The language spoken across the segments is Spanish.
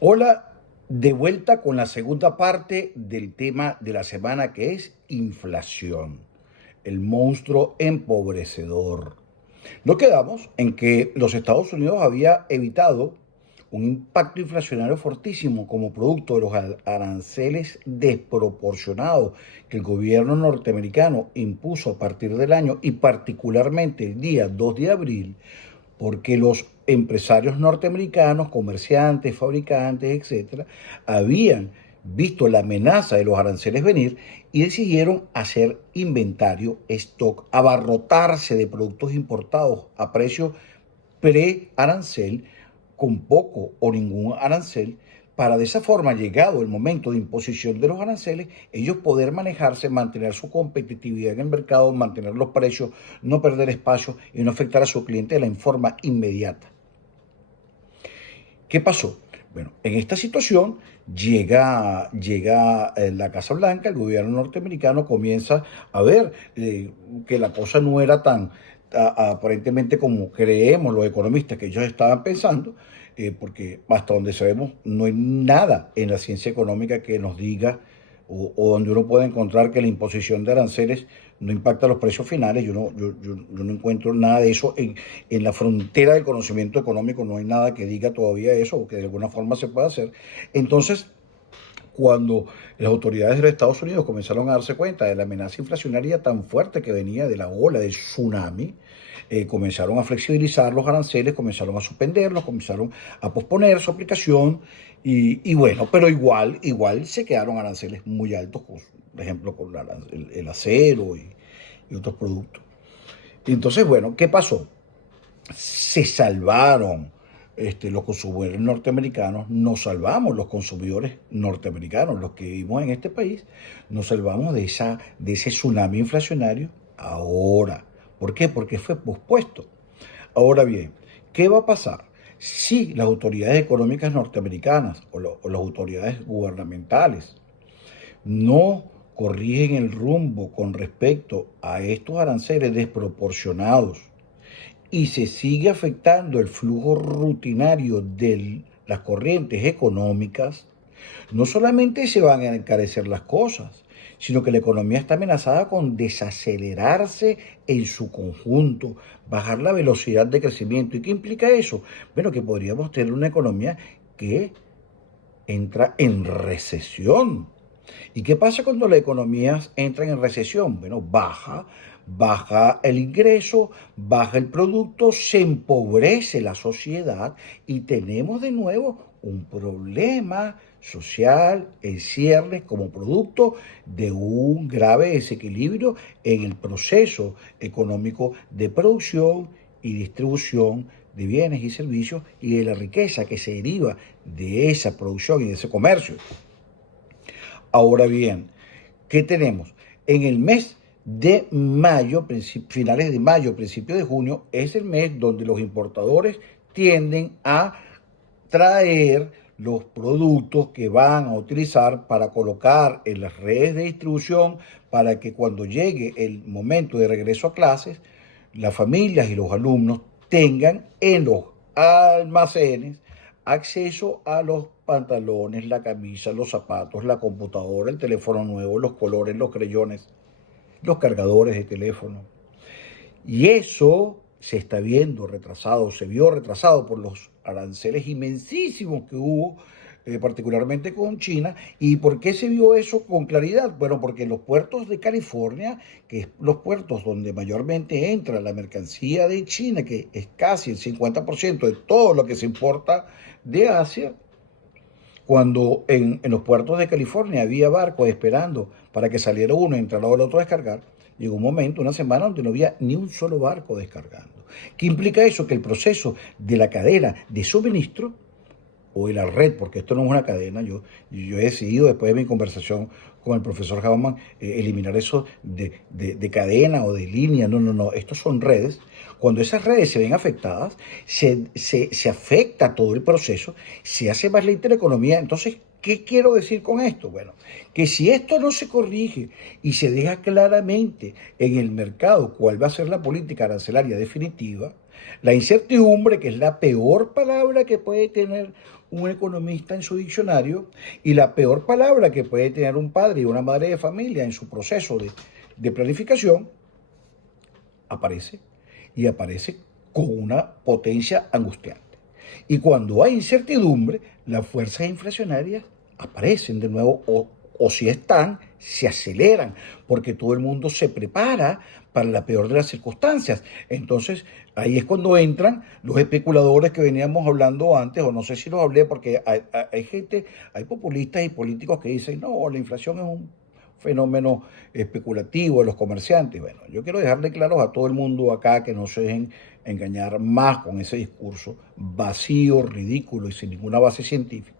Hola, de vuelta con la segunda parte del tema de la semana que es inflación, el monstruo empobrecedor. Nos quedamos en que los Estados Unidos había evitado un impacto inflacionario fortísimo como producto de los aranceles desproporcionados que el gobierno norteamericano impuso a partir del año y particularmente el día 2 de abril, porque los empresarios norteamericanos, comerciantes, fabricantes, etcétera, habían visto la amenaza de los aranceles venir y decidieron hacer inventario, stock, abarrotarse de productos importados a precio pre-arancel, con poco o ningún arancel, para de esa forma, llegado el momento de imposición de los aranceles, ellos poder manejarse, mantener su competitividad en el mercado, mantener los precios, no perder espacio y no afectar a su clientela en forma inmediata. ¿Qué pasó? Bueno, en esta situación llega la Casa Blanca, el gobierno norteamericano comienza a ver que la cosa no era tan aparentemente como creemos los economistas que ellos estaban pensando, porque hasta donde sabemos no hay nada en la ciencia económica que nos diga o donde uno pueda encontrar que la imposición de aranceles no impacta los precios finales. Yo no encuentro nada de eso en la frontera del conocimiento económico, no hay nada que diga todavía eso o que de alguna forma se pueda hacer. Entonces, cuando las autoridades de los Estados Unidos comenzaron a darse cuenta de la amenaza inflacionaria tan fuerte que venía de la ola de tsunami, comenzaron a flexibilizar los aranceles, comenzaron a suspenderlos, comenzaron a posponer su aplicación y bueno, pero igual se quedaron aranceles muy altos, por ejemplo, con el acero y otros productos. Entonces, bueno, ¿qué pasó? Se salvaron los consumidores norteamericanos, nos salvamos los consumidores norteamericanos, los que vivimos en este país, nos salvamos de ese tsunami inflacionario ahora. ¿Por qué? Porque fue pospuesto. Ahora bien, ¿qué va a pasar? Si las autoridades económicas norteamericanas o las autoridades gubernamentales no corrigen el rumbo con respecto a estos aranceles desproporcionados y se sigue afectando el flujo rutinario de las corrientes económicas, no solamente se van a encarecer las cosas, sino que la economía está amenazada con desacelerarse en su conjunto, bajar la velocidad de crecimiento. ¿Y qué implica eso? Bueno, que podríamos tener una economía que entra en recesión. ¿Y qué pasa cuando las economías entran en recesión? Bueno, baja el ingreso, baja el producto, se empobrece la sociedad y tenemos de nuevo un problema social en ciernes como producto de un grave desequilibrio en el proceso económico de producción y distribución de bienes y servicios y de la riqueza que se deriva de esa producción y de ese comercio. Ahora bien, ¿qué tenemos? En el mes de mayo, finales de mayo, principios de junio, es el mes donde los importadores tienden a traer los productos que van a utilizar para colocar en las redes de distribución para que cuando llegue el momento de regreso a clases, las familias y los alumnos tengan en los almacenes acceso a los pantalones, la camisa, los zapatos, la computadora, el teléfono nuevo, los colores, los creyones, los cargadores de teléfono. Y eso se está viendo retrasado, se vio retrasado por los aranceles inmensísimos que hubo, particularmente con China. ¿Y por qué se vio eso con claridad? Bueno, porque los puertos de California, que es los puertos donde mayormente entra la mercancía de China, que es casi el 50% de todo lo que se importa de Asia, cuando en los puertos de California había barcos esperando para que saliera uno y entrara el otro a descargar, llegó un momento, una semana, donde no había ni un solo barco descargando. ¿Qué implica eso? Que el proceso de la cadena de suministro o de la red, porque esto no es una cadena, yo he decidido después de mi conversación con el profesor Hauman eliminar eso de cadena o de línea, no, estos son redes. Cuando esas redes se ven afectadas, se afecta todo el proceso, se hace más lenta la economía. Entonces, ¿qué quiero decir con esto? Bueno, que si esto no se corrige y se deja claramente en el mercado cuál va a ser la política arancelaria definitiva, La incertidumbre, que es la peor palabra que puede tener un economista en su diccionario y la peor palabra que puede tener un padre y una madre de familia en su proceso de planificación, aparece y aparece con una potencia angustiante. Y cuando hay incertidumbre, las fuerzas inflacionarias aparecen de nuevo o si están, se aceleran, porque todo el mundo se prepara para la peor de las circunstancias. Entonces, ahí es cuando entran los especuladores que veníamos hablando antes, o no sé si los hablé, porque hay gente, hay populistas y políticos que dicen, no, la inflación es un fenómeno especulativo de los comerciantes. Bueno, yo quiero dejarle claro a todo el mundo acá que no se dejen engañar más con ese discurso vacío, ridículo y sin ninguna base científica.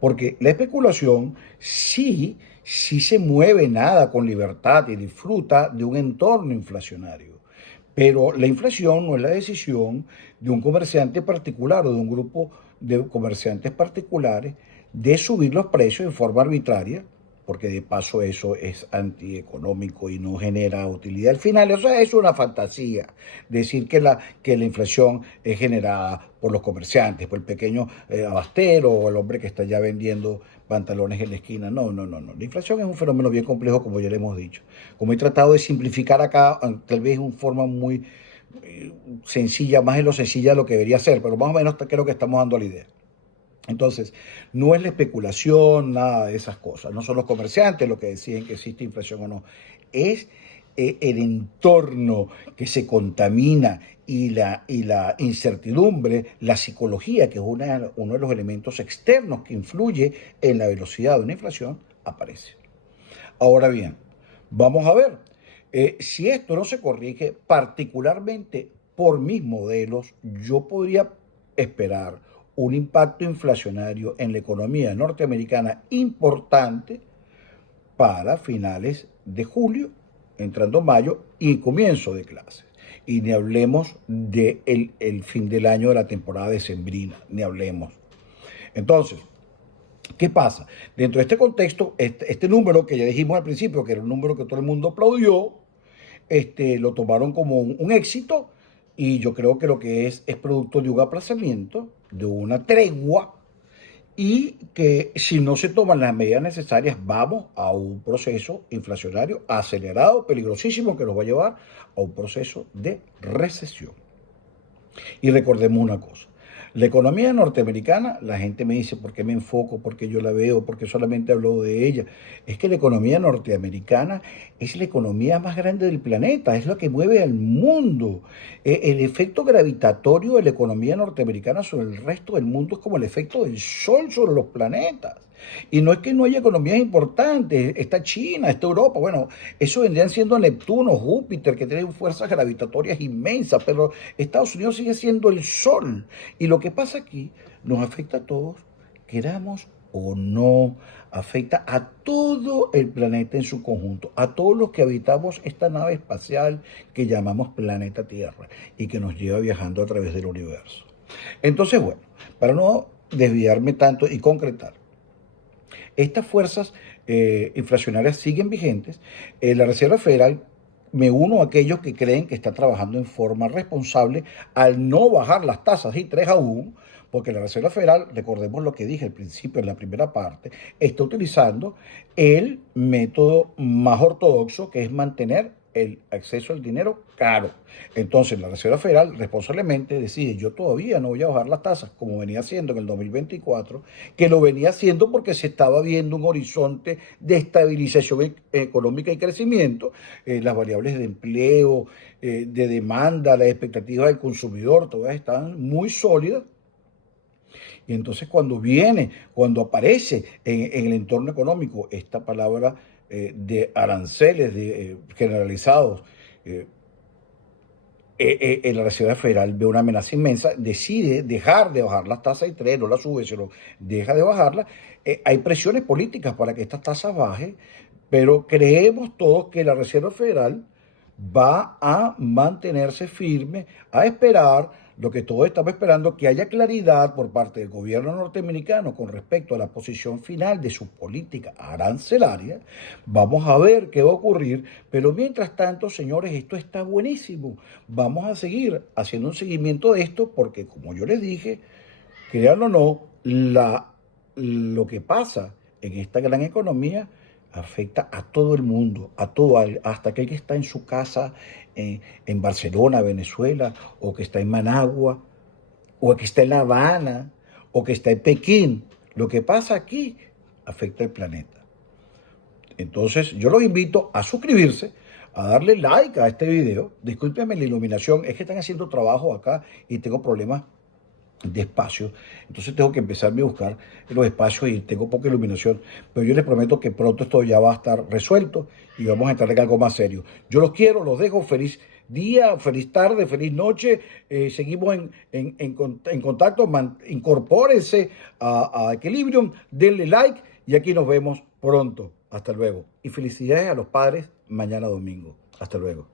Porque la especulación sí se mueve nada con libertad y disfruta de un entorno inflacionario. Pero la inflación no es la decisión de un comerciante particular o de un grupo de comerciantes particulares de subir los precios de forma arbitraria, porque de paso eso es antieconómico y no genera utilidad al final. O sea, es una fantasía decir que la inflación es generada por los comerciantes, por el pequeño abastero o el hombre que está ya vendiendo pantalones en la esquina. No, no, no, no. La inflación es un fenómeno bien complejo, como ya le hemos dicho. Como he tratado de simplificar acá, tal vez en forma muy sencilla, más de lo sencilla de lo que debería ser, pero más o menos creo que estamos dando la idea. Entonces, no es la especulación, nada de esas cosas. No son los comerciantes los que deciden que existe inflación o no. Es el entorno que se contamina y la incertidumbre, la psicología, que es uno de los elementos externos que influye en la velocidad de una inflación, aparece. Ahora bien, vamos a ver, si esto no se corrige, particularmente por mis modelos, yo podría esperar un impacto inflacionario en la economía norteamericana importante para finales de julio, entrando mayo y comienzo de clases. Y ni hablemos del el fin del año de la temporada decembrina, ni hablemos. Entonces, ¿qué pasa? Dentro de este contexto, este número que ya dijimos al principio, que era un número que todo el mundo aplaudió, lo tomaron como un éxito y yo creo que lo que es producto de un aplazamiento, de una tregua y que si no se toman las medidas necesarias vamos a un proceso inflacionario acelerado, peligrosísimo, que nos va a llevar a un proceso de recesión. Y recordemos una cosa, la economía norteamericana, la gente me dice, ¿por qué me enfoco? ¿Por qué yo la veo? ¿Por qué solamente hablo de ella? Es que la economía norteamericana es la economía más grande del planeta, es lo que mueve al mundo. El efecto gravitatorio de la economía norteamericana sobre el resto del mundo es como el efecto del Sol sobre los planetas. Y no es que no haya economías importantes, está China, está Europa, bueno, eso vendrían siendo Neptuno, Júpiter, que tienen fuerzas gravitatorias inmensas, pero Estados Unidos sigue siendo el Sol. Y lo que pasa aquí nos afecta a todos, queramos o no, afecta a todo el planeta en su conjunto, a todos los que habitamos esta nave espacial que llamamos planeta Tierra y que nos lleva viajando a través del universo. Entonces, bueno, para no desviarme tanto y concretar, estas fuerzas inflacionarias siguen vigentes. La Reserva Federal, me uno a aquellos que creen que está trabajando en forma responsable al no bajar las tasas y 3 aún, porque la Reserva Federal, recordemos lo que dije al principio en la primera parte, está utilizando el método más ortodoxo, que es mantener el acceso al dinero caro. Entonces la Reserva Federal responsablemente decide, yo todavía no voy a bajar las tasas como venía haciendo en el 2024, que lo venía haciendo porque se estaba viendo un horizonte de estabilización económica y crecimiento, las variables de empleo, de demanda, las expectativas del consumidor, todas están muy sólidas. Y entonces cuando aparece en el entorno económico esta palabra de aranceles generalizados, eh, la Reserva Federal ve una amenaza inmensa, decide dejar de bajar las tasas de interés, no las sube, sino deja de bajarlas. Hay presiones políticas para que estas tasas bajen, pero creemos todos que la Reserva Federal va a mantenerse firme, a esperar lo que todos estamos esperando, que haya claridad por parte del gobierno norteamericano con respecto a la posición final de su política arancelaria. Vamos a ver qué va a ocurrir, pero mientras tanto, señores, esto está buenísimo. Vamos a seguir haciendo un seguimiento de esto porque, como yo les dije, crean o no, lo que pasa en esta gran economía afecta a todo el mundo, a todo, hasta aquel que está en su casa en Barcelona, Venezuela, o que está en Managua, o que está en La Habana, o que está en Pekín. Lo que pasa aquí afecta al planeta. Entonces, yo los invito a suscribirse, a darle like a este video. Discúlpenme la iluminación, es que están haciendo trabajo acá y tengo problemas de espacio. Entonces tengo que empezarme a buscar los espacios y tengo poca iluminación. Pero yo les prometo que pronto esto ya va a estar resuelto y vamos a entrar en algo más serio. Yo los quiero, los dejo. Feliz día, feliz tarde, feliz noche. Seguimos en contacto. Incorpórense a Equilibrium, denle like y aquí nos vemos pronto. Hasta luego. Y felicidades a los padres mañana domingo. Hasta luego.